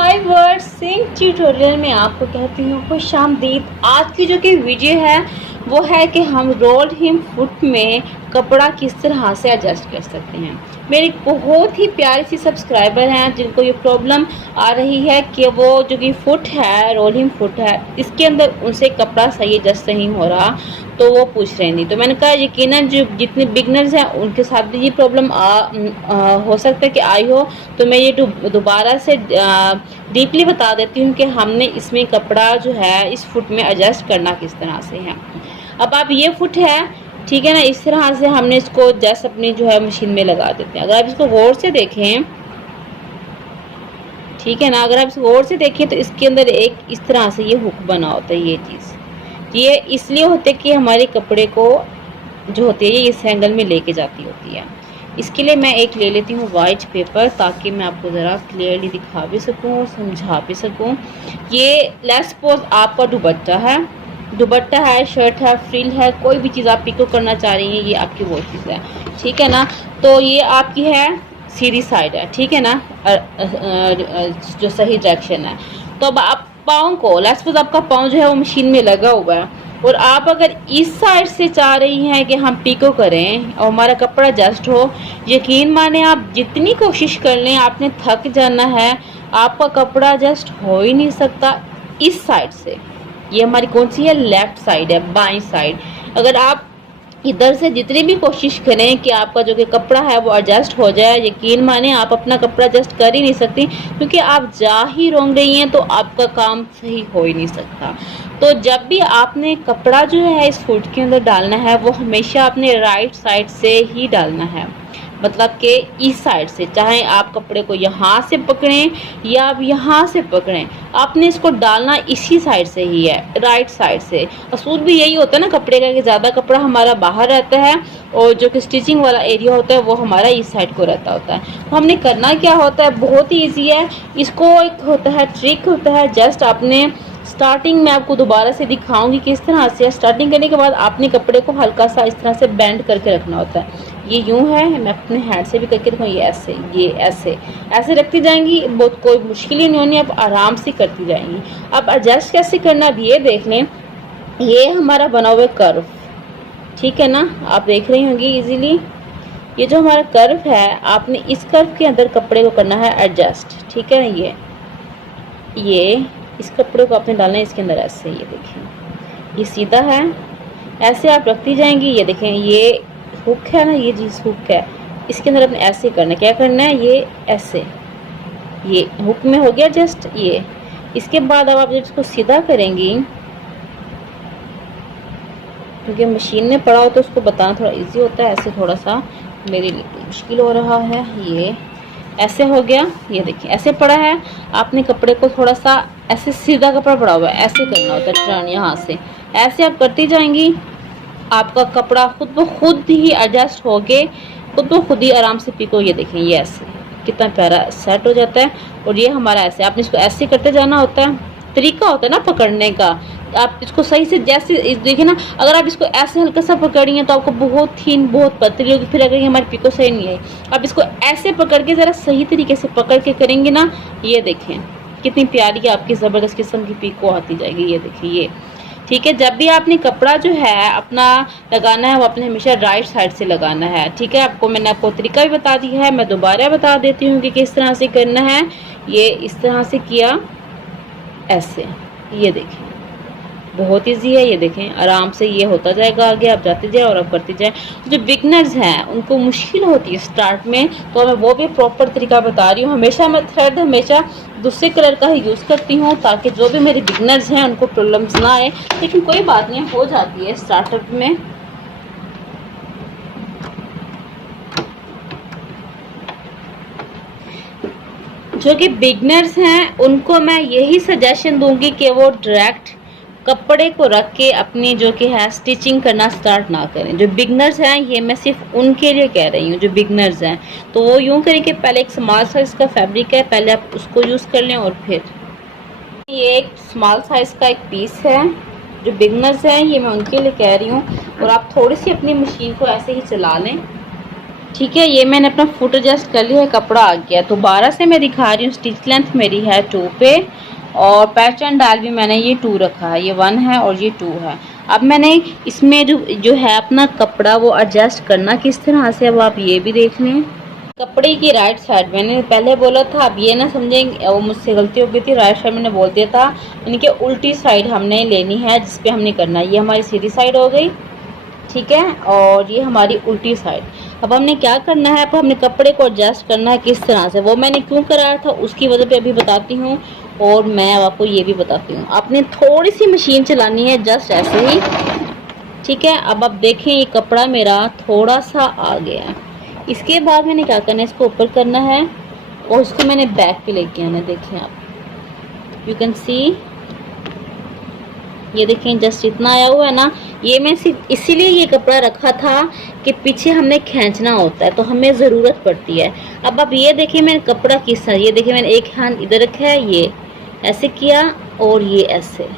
हाय word Singh tutorial में आपको कहती हूँ खुश आमदीद। आज की जो कि वीडियो है वो है कि हम रोल्ड हिम फुट में कपड़ा किस तरह से एडजस्ट कर सकते हैं। मेरी बहुत ही प्यारी सी सब्सक्राइबर हैं जिनको ये प्रॉब्लम आ रही है कि वो जो कि फुट है, रोल हिम फुट है, इसके अंदर उनसे कपड़ा सही एडजस्ट नहीं हो रहा, तो वो पूछ रहे थी। तो मैंने कहा यकीनन जो जितने बिगनर्स हैं उनके साथ भी ये प्रॉब्लम हो सकता है कि आई हो, तो मैं ये दोबारा से डीपली बता देती हूँ कि हमने इसमें कपड़ा जो है इस फुट में एडजस्ट करना किस तरह से है। अब आप ये फुट है, ठीक है ना, इस तरह से हमने इसको जस्ट अपनी जो है मशीन में लगा देते हैं। अगर आप इसको गौर से देखें, ठीक है ना, अगर आप इसको गौर से देखें तो इसके अंदर एक इस तरह से ये हुक बना होता है। ये चीज़ ये इसलिए होते कि हमारे कपड़े को जो होती है ये इस एंगल में लेके जाती होती है। इसके लिए मैं एक ले लेती हूँ वाइट पेपर, ताकि मैं आपको ज़रा क्लियरली दिखा भी सकूँ और समझा भी सकूँ। ये लेट्स सपोज आपका दुपट्टा है, शर्ट है, फ्रिल है, कोई भी चीज़ आप पिको करना चाह रही हैं, ये आपकी वो चीज़ है, ठीक है ना। तो ये आपकी है सीधी साइड है, ठीक है ना, जो सही डायरेक्शन है। तो अब आप पाँव को, लेट्स सपोज आपका पाँव जो है वो मशीन में लगा हुआ है और आप अगर इस साइड से चाह रही हैं कि हम पिको करें और हमारा कपड़ा जस्ट हो, यकीन माने आप जितनी कोशिश कर लें आपने थक जाना है, आपका कपड़ा जस्ट हो ही नहीं सकता इस साइड से। ये हमारी कौन सी है, लेफ्ट साइड है, बाईं साइड। अगर आप इधर से जितनी भी कोशिश करें कि आपका जो कि कपड़ा है वो एडजस्ट हो जाए, यकीन माने आप अपना कपड़ा एडजस्ट कर ही नहीं सकती, क्योंकि आप जा ही रोंग रही हैं तो आपका काम सही हो ही नहीं सकता। तो जब भी आपने कपड़ा जो है इस फुट के अंदर डालना है वो हमेशा आपने राइट साइड से ही डालना है, मतलब कि इस साइड से, चाहे आप कपड़े को यहाँ से पकड़ें या आप यहाँ से पकड़ें, आपने इसको डालना इसी साइड से ही है, राइट साइड से। असूल भी यही होता है ना कपड़े का कि ज़्यादा कपड़ा हमारा बाहर रहता है और जो कि स्टिचिंग वाला एरिया होता है वो हमारा इस साइड को रहता होता है। तो हमने करना क्या होता है, बहुत ही ईजी है। इसको एक होता है ट्रिक होता है, जस्ट आपने स्टार्टिंग में आपको दोबारा से दिखाऊंगी किस तरह से। स्टार्टिंग करने के बाद आपने कपड़े को हल्का सा इस तरह से बेंड करके रखना होता है। ये यूं है, मैं अपने हैंड से भी करके रखूँ, ये ऐसे, ये ऐसे ऐसे रखती जाएंगी, बहुत कोई मुश्किल ही नहीं होनी, आप आराम से करती जाएंगी। अब एडजस्ट कैसे करना अब ये देख लें। ये हमारा बना हुआ कर्व, ठीक है ना, आप देख रही होंगी इजीली। ये जो हमारा कर्व है, आपने इस कर्व के अंदर कपड़े को करना है एडजस्ट, ठीक है ना। ये इस कपड़े को आपने डालना है इसके अंदर ऐसे, ये देखें ये सीधा है, ऐसे आप रखती जाएंगी। ये देखें ये हुक है ना, ये जिस हुक है इसके अंदर आपने ऐसे करना है। क्या करना है, ये ऐसे, ये हुक में हो गया जस्ट ये। इसके बाद अब आप जब इसको सीधा करेंगी, क्योंकि मशीन में पड़ा हो तो उसको बताना थोड़ा इजी होता है, ऐसे थोड़ा सा मेरे लिए मुश्किल हो रहा है। ये ऐसे हो गया, ये देखिए ऐसे पड़ा है। आपने कपड़े को थोड़ा सा ऐसे, सीधा कपड़ा पड़ा हुआ है, ऐसे करना होता है टर्न, यहाँ से ऐसे आप करती जाएंगी, आपका कपड़ा खुद ब खुद ही एडजस्ट हो के खुद ब खुद ही आराम से पिको। ये देखें ये ऐसे कितना प्यारा सेट हो जाता है। और ये हमारा ऐसे, आपने इसको ऐसे करते जाना होता है, तरीका होता है ना पकड़ने का। आप इसको सही से जैसे देखिए ना, अगर आप इसको ऐसे हल्का सा पकड़िए तो आपको बहुत थीन, बहुत पतली होगी। फिर अगर हमारी पिको सही नहीं आई, आप इसको ऐसे पकड़ के ज़रा सही तरीके से पकड़ के करेंगे ना, ये देखें कितनी प्यारी आपकी ज़बरदस्त किस्म की पिको आती जाएगी। ये देखिए ये, ठीक है। जब भी आपने कपड़ा जो है अपना लगाना है वो आपने हमेशा राइट साइड से लगाना है, ठीक है। मैंने आपको तरीका भी बता दिया है, मैं दोबारा बता देती हूँ कि किस तरह से करना है। ये इस तरह से किया, ऐसे, ये देखें बहुत इजी है। ये देखें आराम से ये होता जाएगा आगे, आप जाते जाए और आप करते जाए। जो बिगनर्स हैं उनको मुश्किल होती है स्टार्ट में, तो मैं वो भी प्रॉपर तरीका बता रही हूँ। हमेशा मैं थ्रेड हमेशा दूसरे कलर का ही यूज़ करती हूँ, ताकि जो भी मेरे बिगनर्स हैं उनको प्रॉब्लम्स ना आए। लेकिन कोई बात नहीं, हो जाती है स्टार्टअप में। जो कि बिगनर्स हैं उनको मैं यही सजेशन दूंगी कि वो डायरेक्ट कपड़े को रख के अपनी जो कि है स्टिचिंग करना स्टार्ट ना करें। जो बिगनर्स हैं, ये मैं सिर्फ उनके लिए कह रही हूँ जो बिगनर्स हैं, तो वो यूँ करें कि पहले एक स्मॉल साइज़ का फैब्रिक है, पहले आप उसको यूज़ कर लें। और फिर ये एक स्मॉल साइज़ का एक पीस है, जो बिगनर्स हैं ये मैं उनके लिए कह रही हूँ। और आप थोड़ी सी अपनी मशीन को ऐसे ही चला लें, ठीक है, ये मैंने अपना फुट एडजस्ट कर लिया है, कपड़ा आ गया। तो 12 से मैं दिखा रही हूँ, स्टिच लेंथ मेरी है 2 पे और पैटर्न डायल भी मैंने ये 2 रखा है, ये 1 है और ये 2 है। अब मैंने इसमें जो है अपना कपड़ा वो एडजस्ट करना किस तरह से, अब आप ये भी देख लें। कपड़े की राइट साइड मैंने पहले बोला था, अब ये ना समझेंगे वो मुझसे गलती हो गई थी, राइट साइड मैंने बोल दिया था, यानी कि उल्टी साइड हमने लेनी है जिस पे हमने करना है। ये हमारी सीधी साइड हो गई, ठीक है, और ये हमारी उल्टी साइड। अब हमने क्या करना है, अब हमने कपड़े को एडजस्ट करना है किस तरह से, वो मैंने क्यों कराया था उसकी वजह पे अभी बताती हूँ, और मैं अब आपको ये भी बताती हूँ। आपने थोड़ी सी मशीन चलानी है, जस्ट ऐसे ही, ठीक है। अब आप देखें ये कपड़ा मेरा थोड़ा सा आ गया है। इसके बाद मैंने क्या करना है, इसको ऊपर करना है और इसको मैंने बैक पे लेके आना है। देखें आप, यू कैन सी, ये देखें जस्ट इतना आया हुआ है ना। ये मैं सिर्फ इसीलिए ये कपड़ा रखा था कि पीछे हमने खींचना होता है तो हमें ज़रूरत पड़ती है। अब आप ये देखें मैंने कपड़ा किस तरह, ये देखें मैंने एक हाथ इधर रखा है, ये ऐसे किया और ये ऐसे,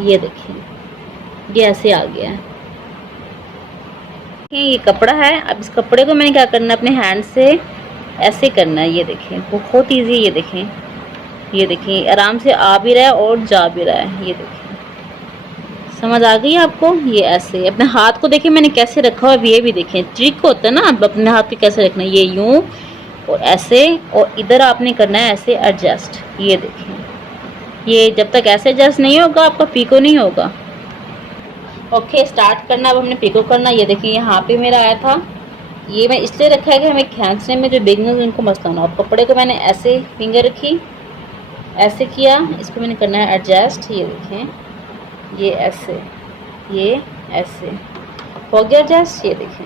ये देखें ये ऐसे आ गया है। ये कपड़ा है, अब इस कपड़े को मैंने क्या करना है, अपने हैंड से ऐसे करना है। ये देखें बहुत ईजी है, ये देखें आराम से आ भी रहा है और जा भी रहा है। ये देखें, समझ आ गई आपको। ये ऐसे अपने हाथ को देखें मैंने कैसे रखा हुआ है, ये भी देखें ट्रिक होता है ना, अब अपने हाथ पे कैसे रखना है, ये यूं और ऐसे, और इधर आपने करना है ऐसे एडजस्ट। ये देखें, ये जब तक ऐसे एडजस्ट नहीं होगा आपका पीको नहीं होगा। ओके, स्टार्ट करना, अब हमने पिको करना। ये देखिए यहाँ पे मेरा आया था, ये मैं इसलिए रखा है कि हमें खींचने में जो बिगनर्स उनको मसला ना हो। कपड़े को मैंने ऐसे फिंगर रखी, ऐसे किया, इसको मैंने करना है एडजस्ट। ये देखें ये ऐसे, ये ऐसे हो गया एडजस्ट। ये देखें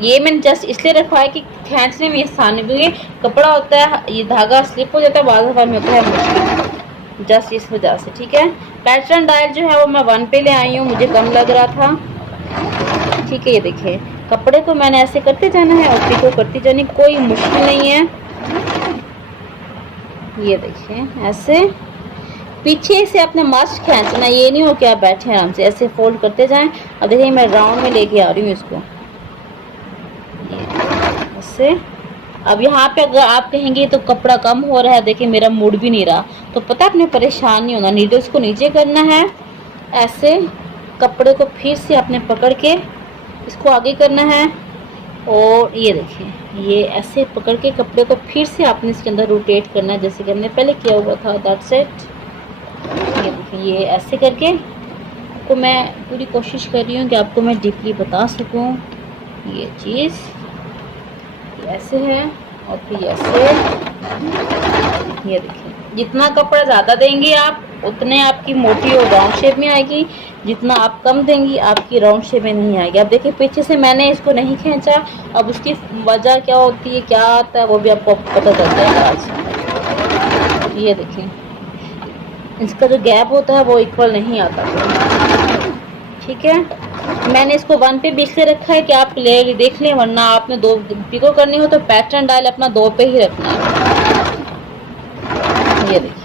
ये मैंने जस्ट इसलिए रखा है कि खींचने में आसानी, क्योंकि कपड़ा होता है ये धागा स्लिप हो जाता है, बाद में होता है मुश्किल, जस्ट इस वजह से, ठीक है। पैटर्न डायल जो है वो मैं 1 पे ले आई हूँ, मुझे कम लग रहा था, ठीक है। ये देखिए कपड़े को मैंने ऐसे करते जाना है और पिको करती जानी, कोई मुश्किल नहीं है। ये देखिए ऐसे पीछे से अपने मस्त खींचना, ये नहीं हो कि आप बैठे आराम से, ऐसे फोल्ड करते जाएं। अब देखिए मैं राउंड में लेके आ रही हूँ इसको, ऐसे। अब यहाँ पे अगर आप कहेंगे तो कपड़ा कम हो रहा है, देखिए मेरा मुड़ भी नहीं रहा, तो पता है अपने परेशान नहीं होना। नीडल्स को नीचे करना है ऐसे, कपड़े को फिर से आपने पकड़ के इसको आगे करना है, और ये देखिए ये ऐसे पकड़ के कपड़े को फिर से आपने इसके अंदर रोटेट करना है जैसे कि हमने पहले किया हुआ था। That's it. ये देखिए ये ऐसे करके, तो मैं पूरी कोशिश कर रही हूँ कि आपको मैं डीपली बता सकूँ। ये चीज़ ऐसे है और फिर ऐसे। ये देखिए जितना कपड़ा ज़्यादा देंगे आप उतने आपकी मोटी और राउंड शेप में आएगी, जितना आप कम देंगी आपकी राउंड शेप में नहीं आएगी। अब देखिए पीछे से मैंने इसको नहीं खींचा, अब उसकी वजह क्या होती है, क्या आता है, वो भी आपको पता चल जाएगा आज। ये देखिए इसका जो गैप होता है वो इक्वल नहीं आता, ठीक है। मैंने इसको 1 पे बीच से रखा है कि आप क्लियरली देख लें, वरना आपने 2 पिको करनी हो तो पैटर्न डायल अपना 2 पे ही रखना है। ये देखिए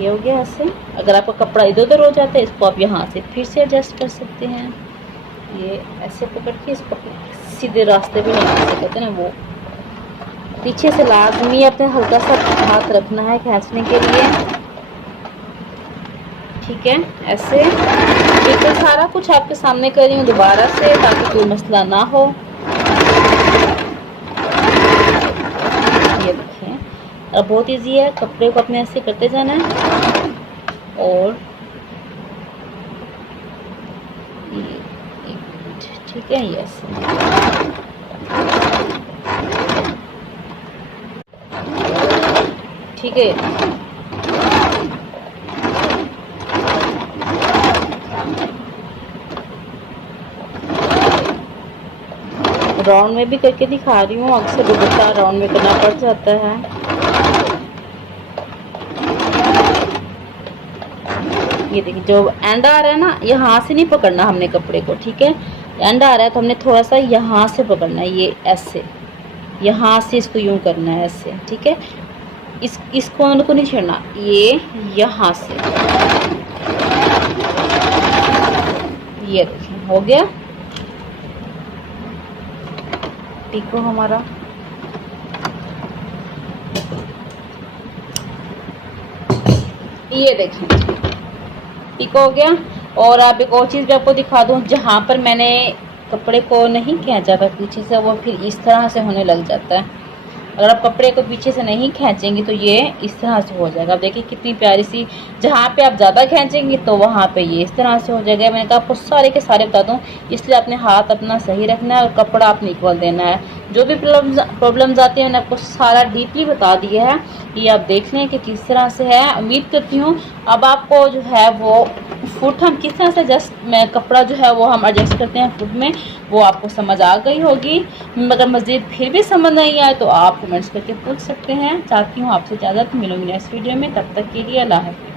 ये हो गया ऐसे। अगर आपका कपड़ा इधर उधर हो जाता है इसको आप यहाँ से फिर से एडजस्ट कर सकते हैं। ये ऐसे पकड़ के इसको सीधे रास्ते पे नहीं आ सकते ना, वो पीछे से लाजमी अपने हल्का सा हाथ रखना है खींचने के लिए, ठीक है। ऐसे बिल्कुल सारा कुछ आपके सामने कर रही हूँ दोबारा से ताकि कोई मसला ना हो। ये देखिए अब बहुत इजी है, कपड़े को अपने ऐसे करते जाना है और ठीक है। ये ऐसे ठीक है। राउंड में भी करके दिखा रही हूँ, अक्सर दुपट्टा राउंड में करना पड़ जाता है। ये देखिए जो एंड आ रहा है ना, यहाँ से नहीं पकड़ना हमने कपड़े को, ठीक है। एंड आ रहा है तो हमने थोड़ा सा यहाँ से पकड़ना है, ये ऐसे, यहाँ से इसको यूं करना है ऐसे, ठीक है। इस कोन को नहीं छेड़ना, ये यहाँ से, ये देखिए हो गया पिको हमारा। ये देखें पिको हो गया। और आप एक और चीज़ भी आपको दिखा दूं, जहाँ पर मैंने कपड़े को नहीं खींचा था पीछे से, वो फिर इस तरह से होने लग जाता है। अगर आप कपड़े को पीछे से नहीं खींचेंगे तो ये इस तरह से हो जाएगा। आप देखिए कितनी प्यारी सी, जहाँ पे आप ज़्यादा खींचेंगे तो वहाँ पे ये इस तरह से हो जाएगा। मैंने कहा आपको सारे के सारे बता दूँ, इसलिए अपने हाथ अपना सही रखना है और कपड़ा अपने इक्वल देना है। जो भी प्रॉब्लम्स आती हैं मैंने आपको सारा डीपली बता दिया है, ये आप देख लें कि किस तरह से है। उम्मीद करती हूँ अब आपको जो है वो फुट हम किस तरह से जस्ट मैं कपड़ा जो है वो हम एडजस्ट करते हैं फुट में, वो आपको समझ आ गई होगी। मगर मज़ीद फिर भी समझ नहीं आए तो आप कमेंट्स करके पूछ सकते हैं। चाहती हूँ आपसे इजाज़त, मिलूंगी नेक्स्ट वीडियो में, तब तक के लिए अल्लाह हाफ़िज़।